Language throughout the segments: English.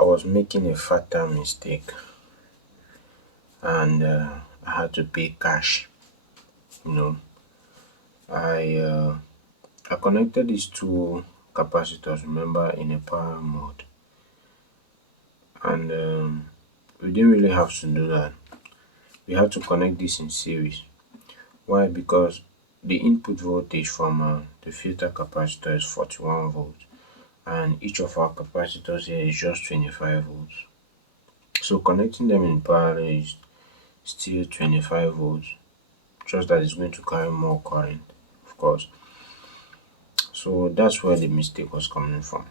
I was making a fatal mistake, and I had to pay cash. You know, I uh, I connected these two capacitors, remember, in a power mode, and we didn't really have to do that. We had to connect this in series. Why? Because the input voltage from the filter capacitor is 41 volts, and each of our capacitors here is just 25 volts. So connecting them in parallel is still 25 volts, just that it's going to carry more current, of course. So that's where the mistake was coming from.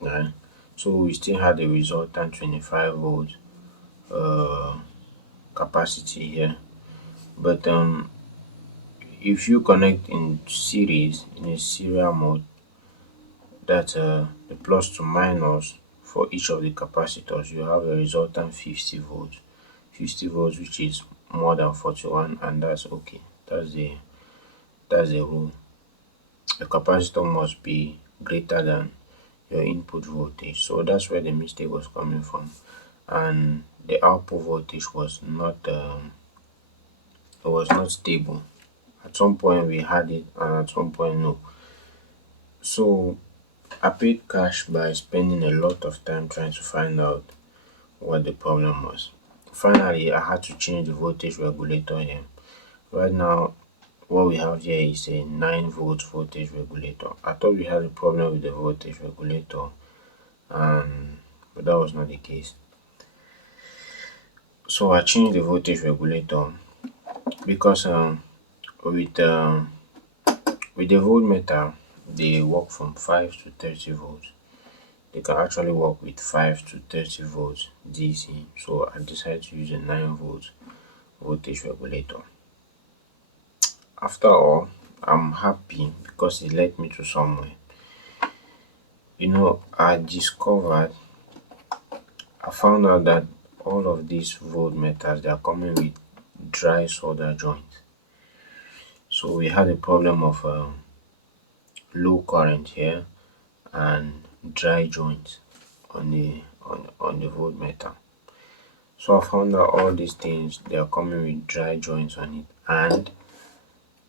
Right? So we still had a resultant 25 volt uh, capacity here, but if you connect in series in a serial mode, that the plus to minus for each of the capacitors, you have a resultant 50 volts. 50 volts, which is more than 41, and that's okay. That's the rule. The capacitor must be greater than your input voltage. So that's where the mistake was coming from, and the output voltage was not stable. At some point we had it, and at some point no. So I paid cash by spending a lot of time trying to find out what the problem was. Finally, I had to change the voltage regulator here. Right now, what we have here is a 9 volt voltage regulator. I thought we had a problem with the voltage regulator, but that was not the case. So I changed the voltage regulator because with um, with the voltmeter, they work from 5 to 30 volts. They can actually work with 5 to 30 volts DC. So I decided to use a 9 volt voltage regulator. After all, I'm happy because it led me to somewhere. I found out that all of these voltmeters, they are coming with dry solder joints. So we had a problem of low current here and dry joints on the voltmeter. So I found out all these things, they are coming with dry joints on it, and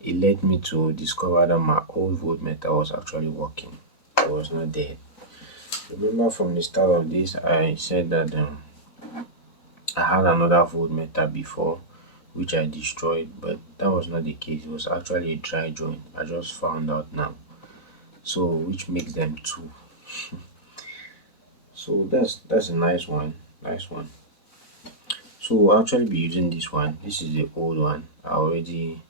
it led me to discover that my old voltmeter was actually working. It was not dead. Remember from the start of this, I said that I had another voltmeter before which I destroyed, but that was not the case. It was actually a dry joint. I just found out now. So which makes them two. So that's a nice one. Nice one. So we'll actually be using this one. This is the old one. I already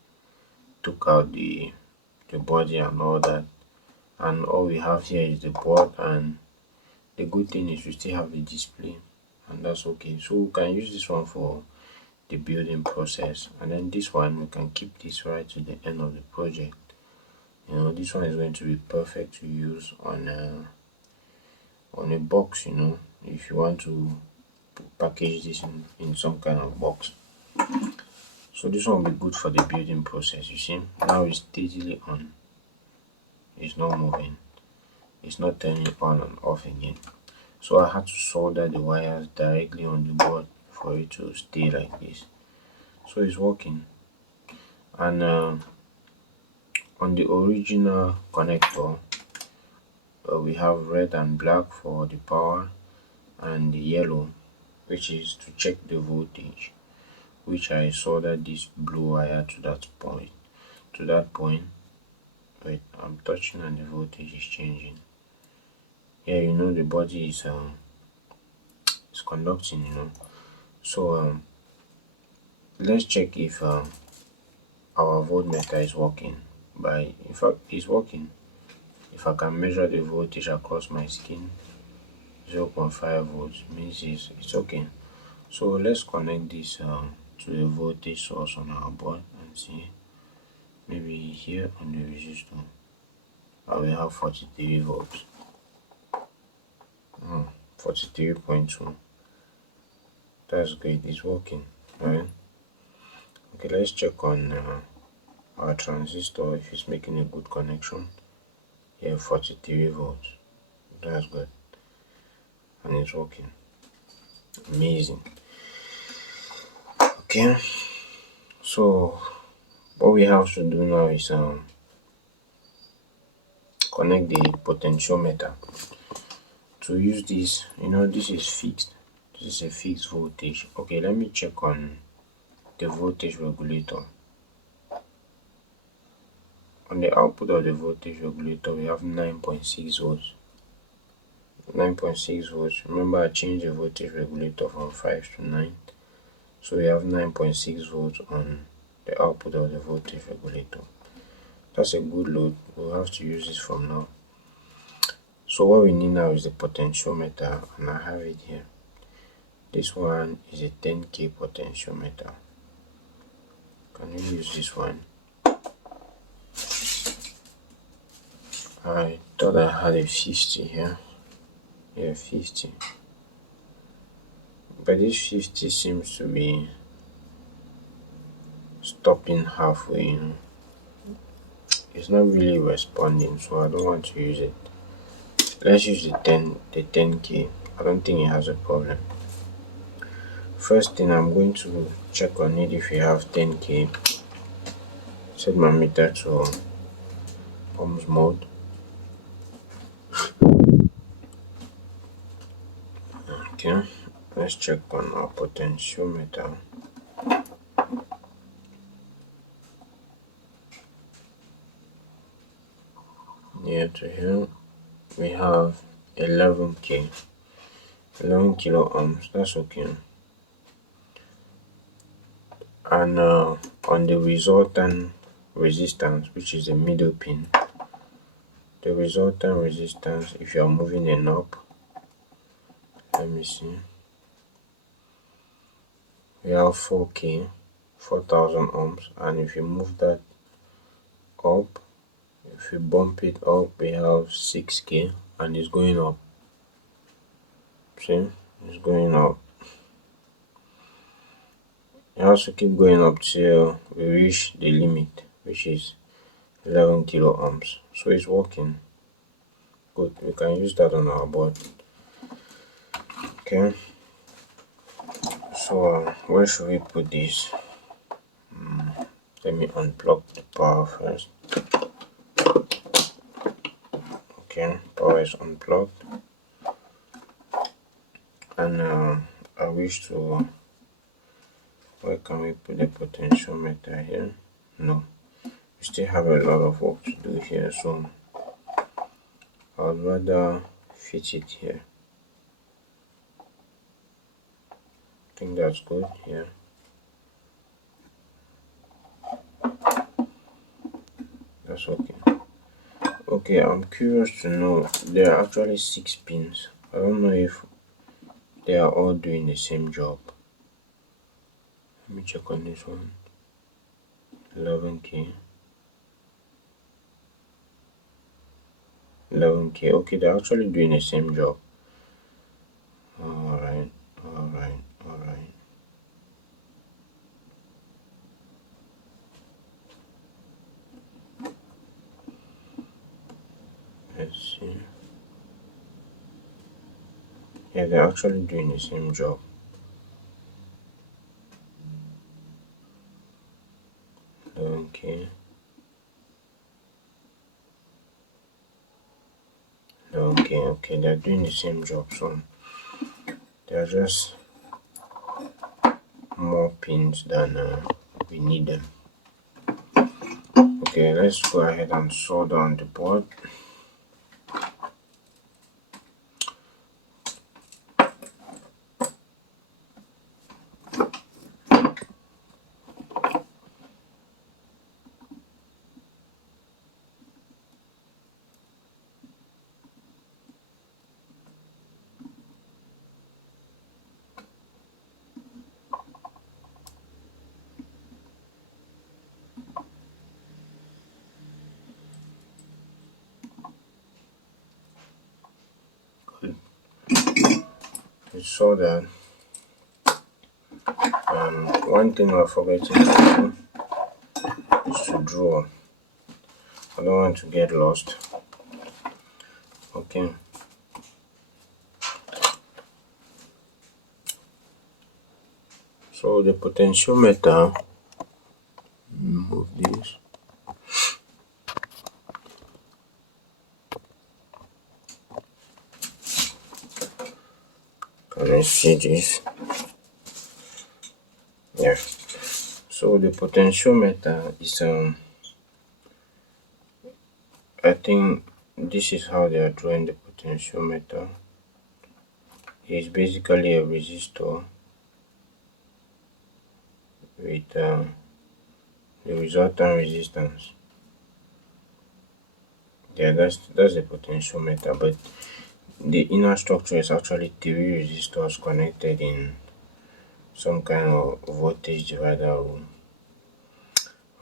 took out the body and all that. And all we have here is the board, and the good thing is we still have the display, and that's okay. So we can use this one for the building process, and then this one we can keep this right to the end of the project. This one is going to be perfect to use on a box, if you want to package this in some kind of box. So this one will be good for the building process. You see, now it's steadily on. It's not moving. It's not turning on and off again. So I had to solder the wires directly on the board for it to stay like this. So it's working. And on the original connector, we have red and black for the power, and the yellow, which is to check the voltage, which I soldered this blue wire to that point. Wait, I'm touching and the voltage is changing. Yeah, the body is conducting. So let's check if our voltmeter is working. In fact, it's working. If I can measure the voltage across my skin, 0.5 volts means it's okay. So let's connect this to the voltage source on our board and see. Maybe here on the resistor, I will have 43 volts. 43.2. That's great. It's working, right? Okay, let's check on our transistor if it's making a good connection. Here, 43 volts. That's good. is working. Amazing. Okay, so what we have to do now is connect the potentiometer. To use this, this is fixed. This is a fixed voltage. Okay, let me check on the voltage regulator. On the output of the voltage regulator, we have 9.6 volts. 9.6 volts. Remember, I changed the voltage regulator from 5 to 9. So we have 9.6 volts on the output of the voltage regulator. That's a good load. We'll have to use this from now. So what we need now is the potentiometer, and I have it here. This one is a 10K potentiometer. Can we use this one? I thought I had a 50 here. Yeah, 50. But this 50 seems to be stopping halfway, It's not really responding, so I don't want to use it. Let's use the 10K. I don't think it has a problem. First thing, I'm going to check on it if you have 10K. Set my meter to ohms mode. Okay, let's check on our potentiometer. Here to here, we have 11K, 11 kilo ohms. That's okay. And on the resultant resistance, which is the middle pin, the resultant resistance, if you are moving a knob, let me see, we have 4K, 4000 ohms, and if you move that up, if you bump it up, we have 6K, and it's going up. See, it's going up. It has to keep going up till we reach the limit, which is 11 kilo ohms. So it's working. Good, we can use that on our board. Okay, so where should we put this? Let me unplug the power first. Okay, power is unplugged, and I wish to, where can we put the potentiometer here? No, we still have a lot of work to do here, so I'd rather fit it here. I think that's good here. That's okay. Okay, I'm curious to know, there are actually 6 pins. I don't know if they are all doing the same job. Let me check on this one. 11K. 11K. Okay, they're actually doing the same job. Alright. Let's see. Yeah, they're actually doing the same job. Okay. Okay, they're doing the same job, so they're just more pins than we need them. Okay, let's go ahead and solder on the board. It's soldered. One thing we're forgetting to do is to draw. I don't want to get lost. Okay. So the potentiometer, move this. Can I see this? Yeah. So the potentiometer is I think this is how they are drawing the potentiometer. It's basically a resistor with the resultant resistance. Yeah, that's the potentiometer, but the inner structure is actually three resistors connected in some kind of voltage divider room.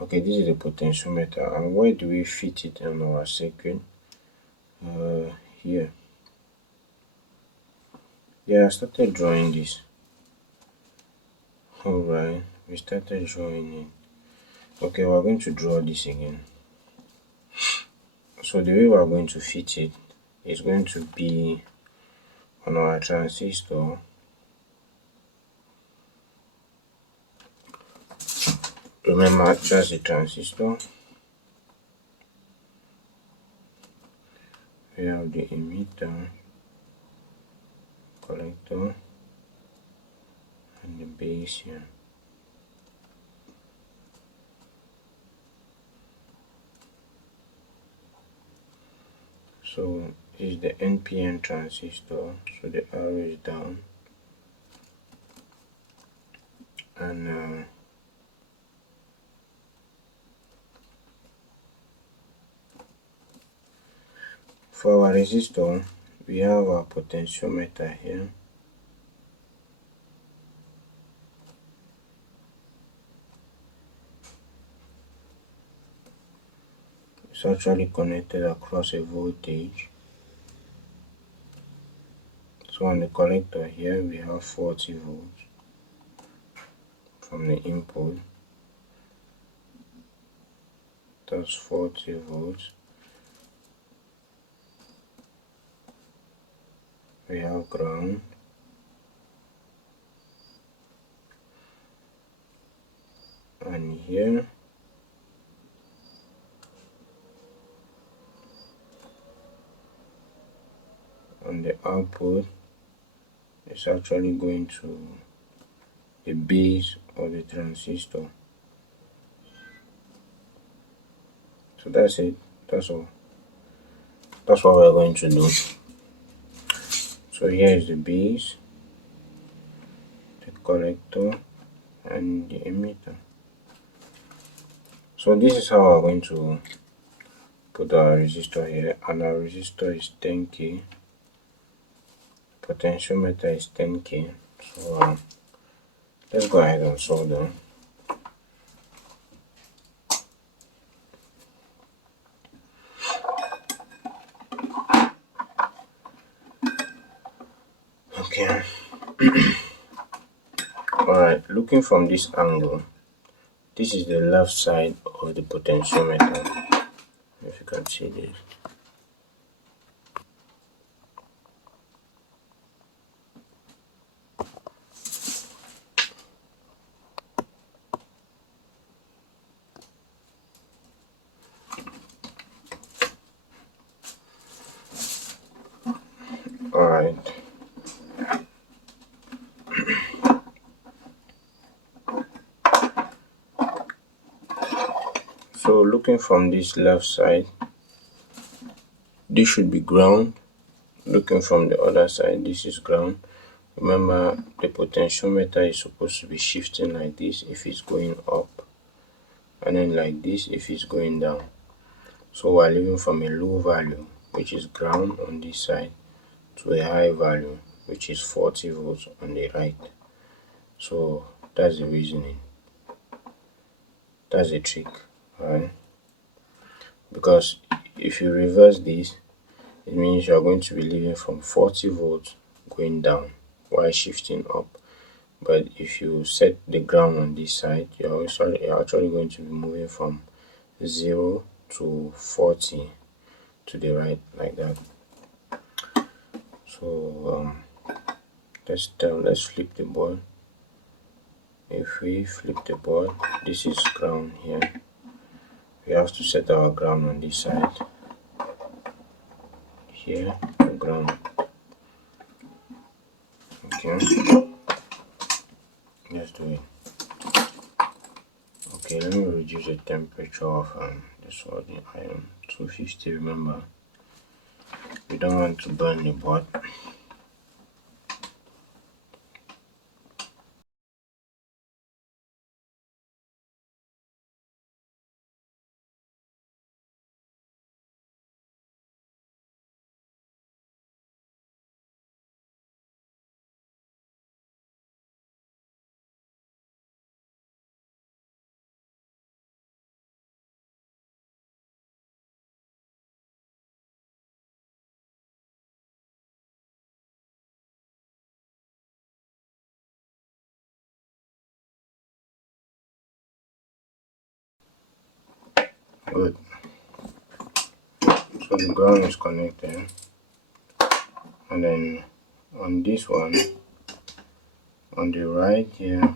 Okay, this is the potentiometer, and where do we fit it on our circuit? Here. Yeah, I started drawing this. Alright, we started drawing it. Okay, we're going to draw this again. So the way we're going to fit it is going to be on our transistor. Remember, that's the transistor. We have the emitter, collector, and the base here. So this is the NPN transistor, so the arrow is down, and for our resistor, we have our potentiometer here. It's actually connected across a voltage. So on the collector here, we have 40 volts from the input. That's 40 volts. We have ground. And here on the output, it's actually going to the base of the transistor. So that's it. That's all. That's what we're going to do. So here is the base, the collector, and the emitter. So this is how we're going to put our resistor here, and our resistor is 10k. Potentiometer is 10k. So let's go ahead and solder. Okay. Alright, looking from this angle, this is the left side of the potentiometer. If you can see this. Alright. So looking from this left side, this should be ground. Looking from the other side, this is ground. Remember, the potentiometer is supposed to be shifting like this if it's going up, and then like this if it's going down. So we're leaving from a low value, which is ground on this side, to a high value, which is 40 volts on the right. So that's the reasoning. That's the trick, right? Because if you reverse this, it means you're going to be leaving from 40 volts going down while shifting up. But if you set the ground on this side, you're actually going to be moving from 0 to 40 to the right, like that. So let's flip the board if we flip the board, this is ground here. We have to set our ground on this side. Here, ground. Okay, let's do it. Okay, let me reduce the temperature of the soldering iron 250. Remember, we don't want to burn the board. Good. So the ground is connected, and then on this one, on the right here,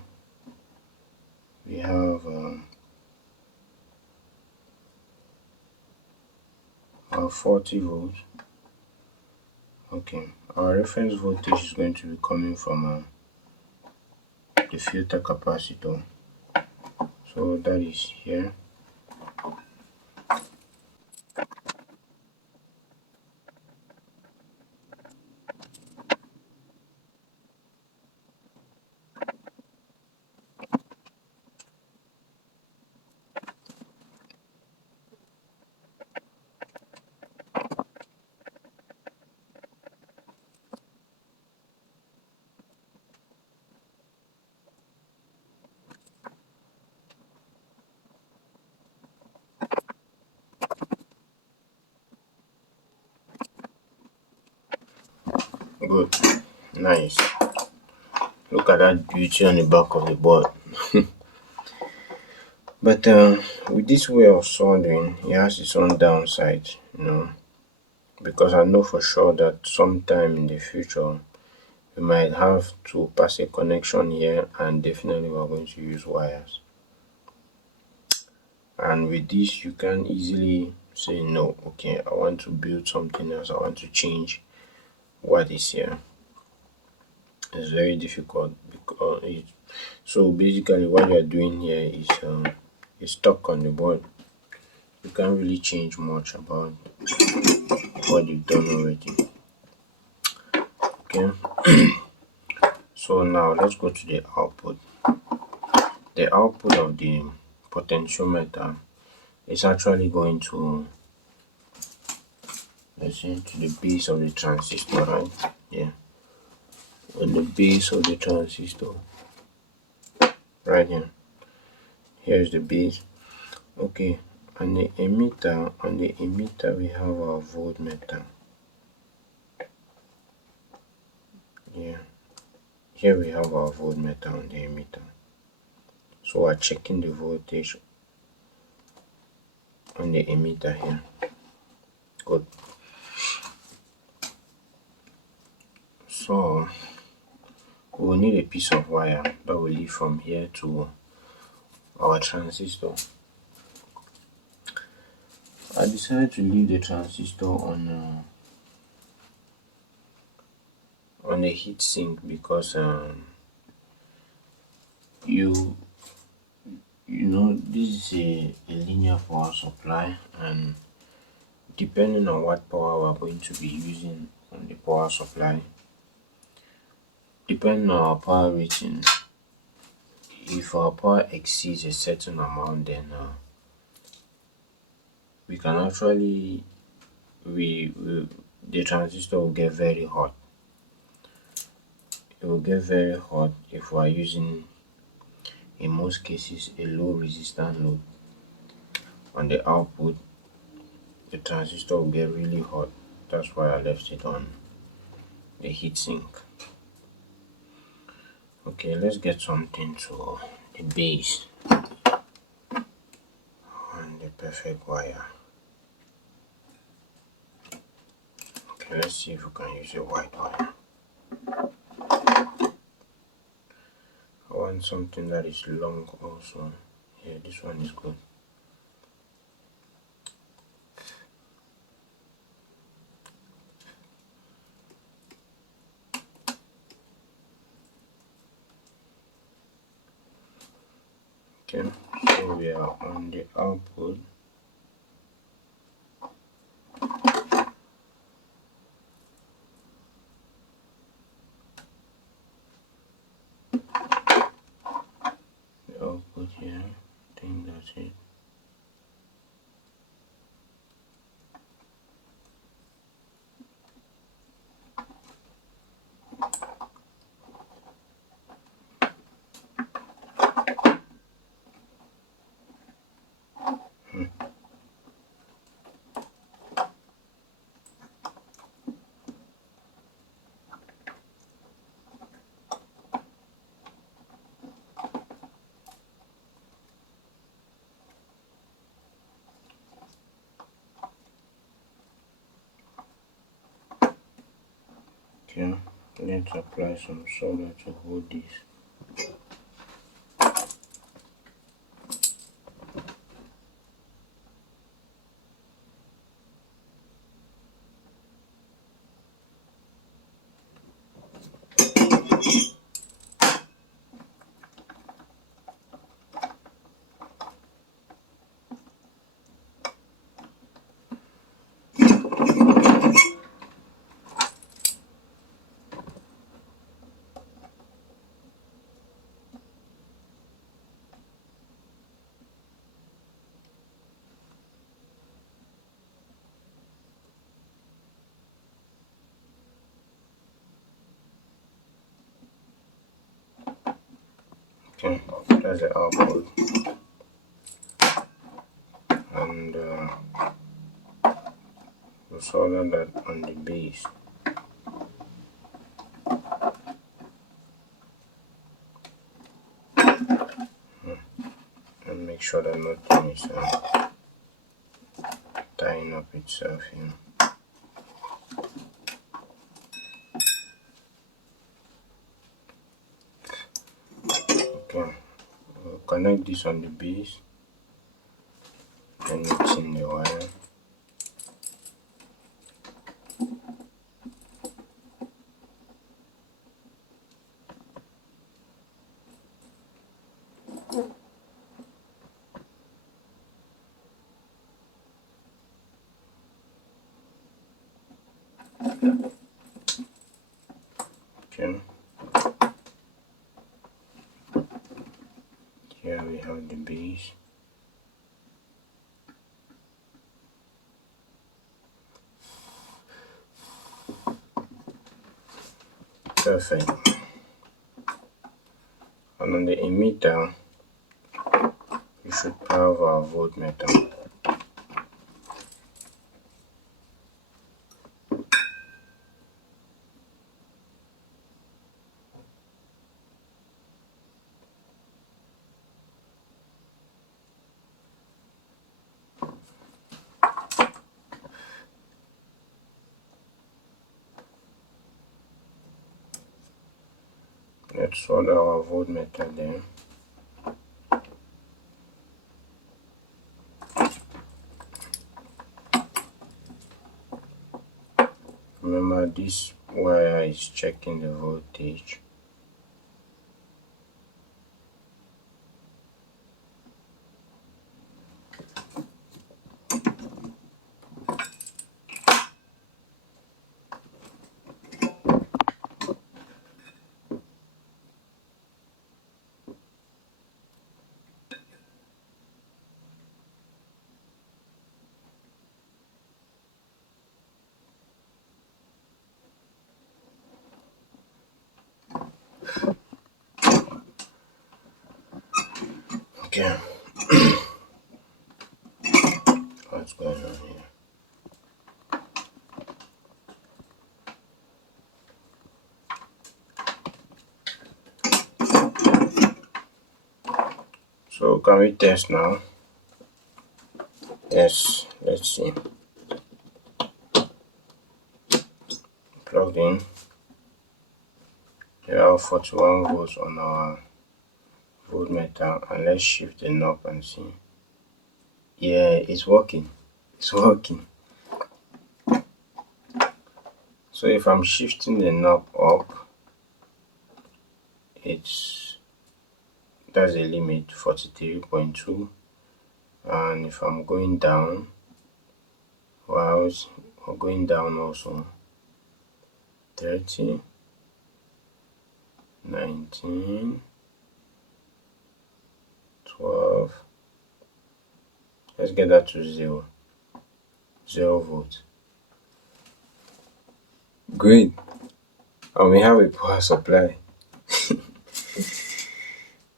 we have our 40 volts. Okay, our reference voltage is going to be coming from the filter capacitor. So that is here. Good, nice. Look at that beauty on the back of the board. But with this way of soldering, it has its own downside, because I know for sure that sometime in the future we might have to pass a connection here, and definitely we're going to use wires. And with this, you can easily say no. Okay, I want to build something else. I want to change what is here. It's very difficult because so basically what you're doing here is stuck on the board. You can't really change much about what you've done already. Okay, so now let's go to the output. The output of the potentiometer is actually going to, let's see, to the base of the transistor, right? Yeah, on the base of the transistor, right here. Here's the base. Okay, on the emitter we have our voltmeter. Yeah, here we have our voltmeter on the emitter. So we're checking the voltage on the emitter here. Good. So we will need a piece of wire that will lead from here to our transistor. I decided to leave the transistor on the heat sink because you know this is a linear power supply, and depending on what power we're going to be using on the power supply, depending on our power rating, if our power exceeds a certain amount, then we can actually the transistor will get very hot. It will get very hot if we are using, in most cases, a low resistance load. On the output, the transistor will get really hot. That's why I left it on the heatsink. Okay, let's get something to the base and the perfect wire. Okay, let's see if we can use a white wire. I want something that is long also. Yeah, this one is good. Okay, so we are on the output. The output here, I think that's it. Okay, let's apply some solder to hold this. Okay, that's the output. And we'll solder that on the base. And make sure that nothing is tying up itself here. Okay, we'll connect this on the base and mix in the wire. Okay, here we have the base. Perfect. And on the emitter, we should have our voltmeter. Let's solder our voltmeter there. Remember, this wire is checking the voltage. Okay, what's going on here? So can we test now? Yes, let's see. Plugged in. There are 41 volts on our voltmeter, and let's shift the knob and see. Yeah, it's working. It's working. So if I'm shifting the knob up, that's a limit 43.2, and if I'm going down, or going down also, 30, 19, 12. Let's get that to 0 volt. Great. And we have a power supply.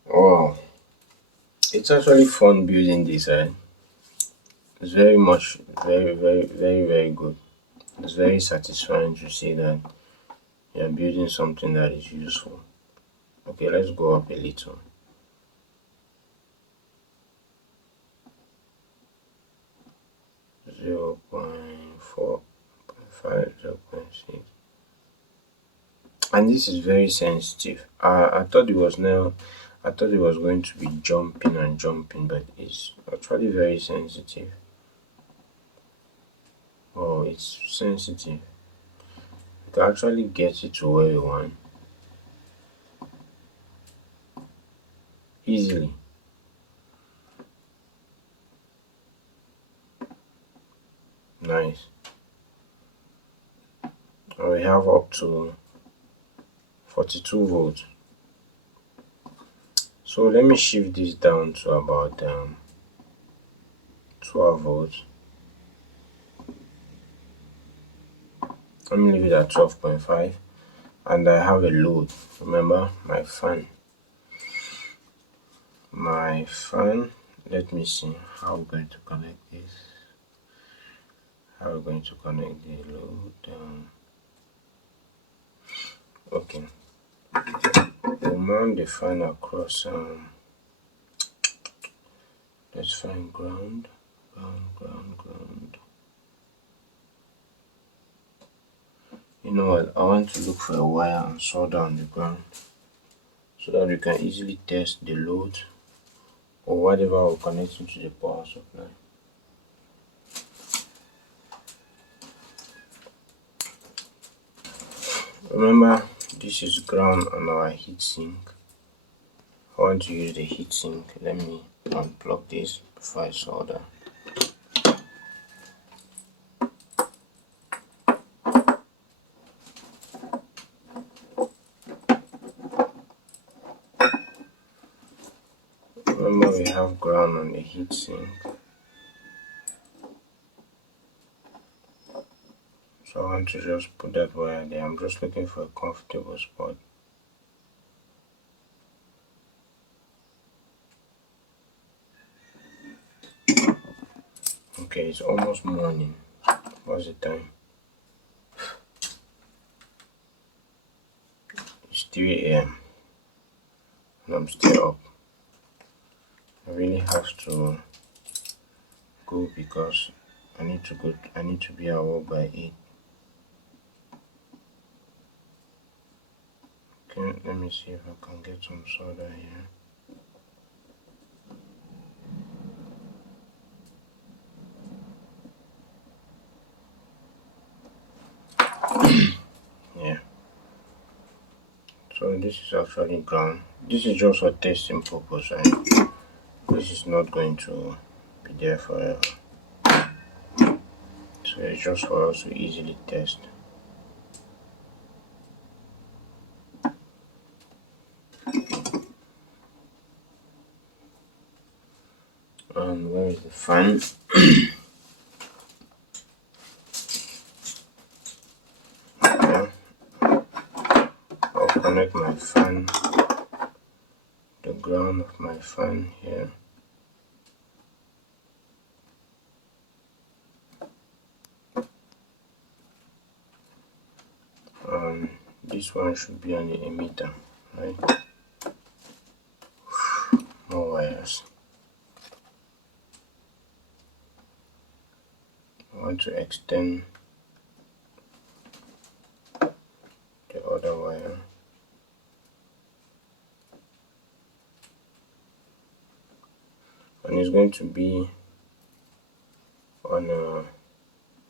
Wow. It's actually fun building this, right? It's very much, very good. It's very satisfying to see that you're building something that is useful. Okay, let's go up a little. Zero 0.4, 0.5, 0.6. And this is very sensitive. I thought it was going to be jumping, but it's actually very sensitive. Oh, it's sensitive. You can actually get it to where you want easily. Nice. And we have up to 42 volts. So let me shift this down to about 12 volts. Let me leave it at 12.5, and I have a load. Remember my fan. Let me see how we're going to connect this. How we're going to connect the load. Okay. We'll mount the fan across. Let's find ground. You know what? I want to look for a wire and solder on the ground so that we can easily test the load or whatever we're connecting to the power supply. Remember, this is ground on our heatsink. I want to use the heatsink. Let me unplug this before I solder. Remember, we have ground on the heatsink. So I want to just put that wire there. I'm just looking for a comfortable spot. Okay, it's almost morning. What's the time? It's 3 a.m. and I'm still up. I really have to go because I need to be at work by 8. Okay, let me see if I can get some solder here. Yeah. So this is actually ground. This is just for testing purpose, right? This is not going to be there forever. So it's just for us to easily test. And where is the fan? Okay. I'll connect my fan, the ground of my fan here. This one should be on the emitter, right? More wires. I want to extend the other wire. is going to be on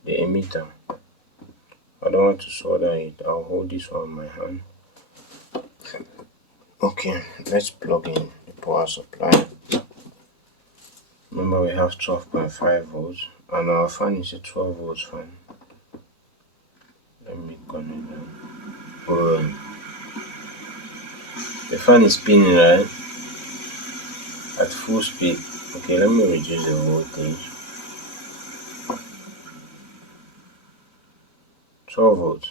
the emitter. I don't want to solder it. I'll hold this one in my hand. Okay, let's plug in the power supply. Remember, we have 12.5 volts and our fan is a 12 volts fan. Let me connect that. Oh, the fan is spinning, right? At full speed. Okay, let me reduce the voltage. 12 volts.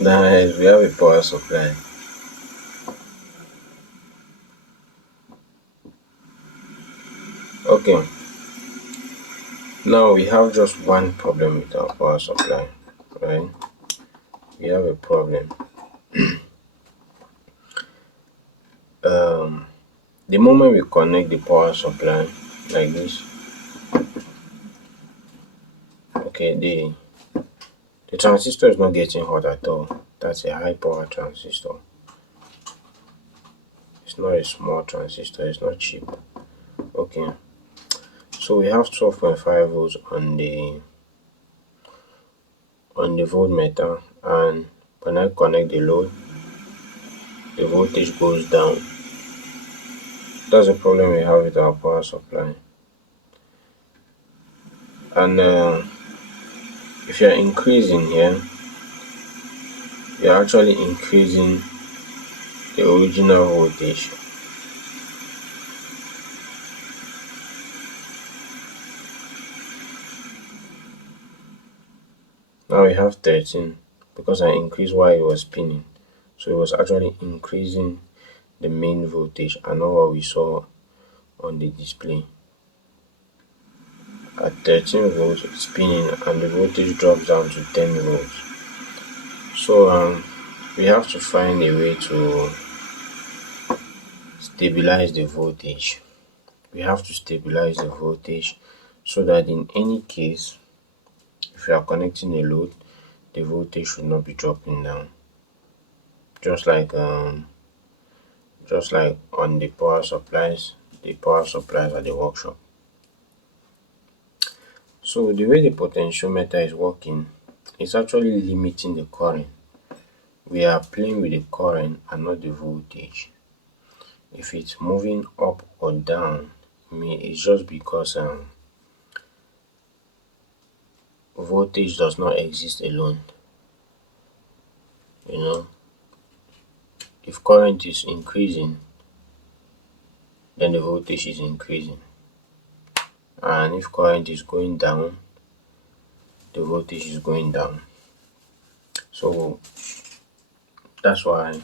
Nice, we have a power supply. Okay, now we have just one problem with our power supply, right? We have a problem. The moment we connect the power supply like this, okay, the transistor is not getting hot at all. That's a high power transistor. It's not a small transistor, it's not cheap. Okay, so we have 12.5 volts on the voltmeter, and when I connect the load, the voltage goes down. That's the problem we have with our power supply. And if you're increasing here, you're actually increasing the original voltage. Now we have 13 because I increased while it was spinning. So it was actually increasing the main voltage and not what we saw on the display. At 13 volts it's spinning and the voltage drops down to 10 volts. So we have to find a way to stabilize the voltage. We have to stabilize the voltage so that in any case, if you are connecting a load, the voltage should not be dropping down. Just like on the power supplies at the workshop. So the way the potentiometer is working, it's actually limiting the current. We are playing with the current and not the voltage. If it's moving up or down, it's just because voltage does not exist alone. You know, if current is increasing, then the voltage is increasing, and if current is going down, the voltage is going down. So that's why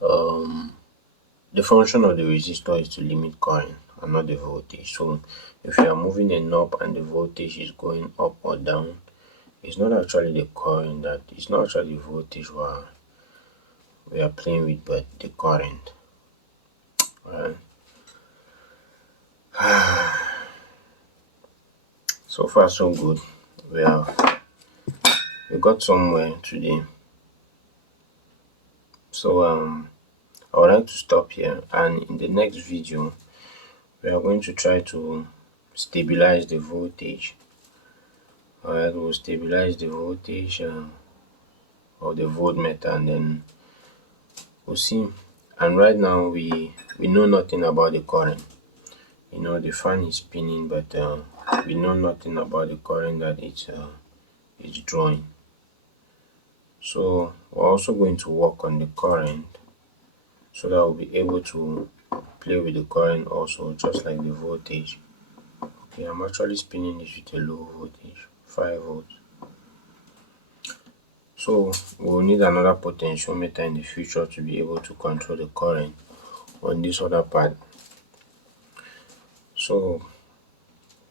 the function of the resistor is to limit current and not the voltage. So if you are moving a knob and the voltage is going up or down, it's not actually the current it's not actually the voltage we are playing with, but the current. Right? So far so good. We got somewhere today. So I would like to stop here, and in the next video we are going to try to stabilize the voltage. Alright, we'll stabilize the voltage of the voltmeter, and then we'll see. And right now we know nothing about the current. You know, the fan is spinning, but we know nothing about the current that it's drawing. So we're also going to work on the current so that we'll be able to play with the current also, just like the voltage. Okay, I'm actually spinning this with a low voltage, 5 volts. So we'll need another potentiometer in the future to be able to control the current on this other part. So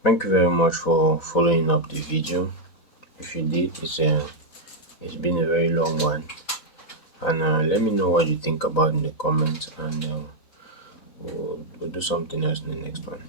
thank you very much for following up the video. If you did, it's been a very long one, and let me know what you think about in the comments, and we'll do something else in the next one.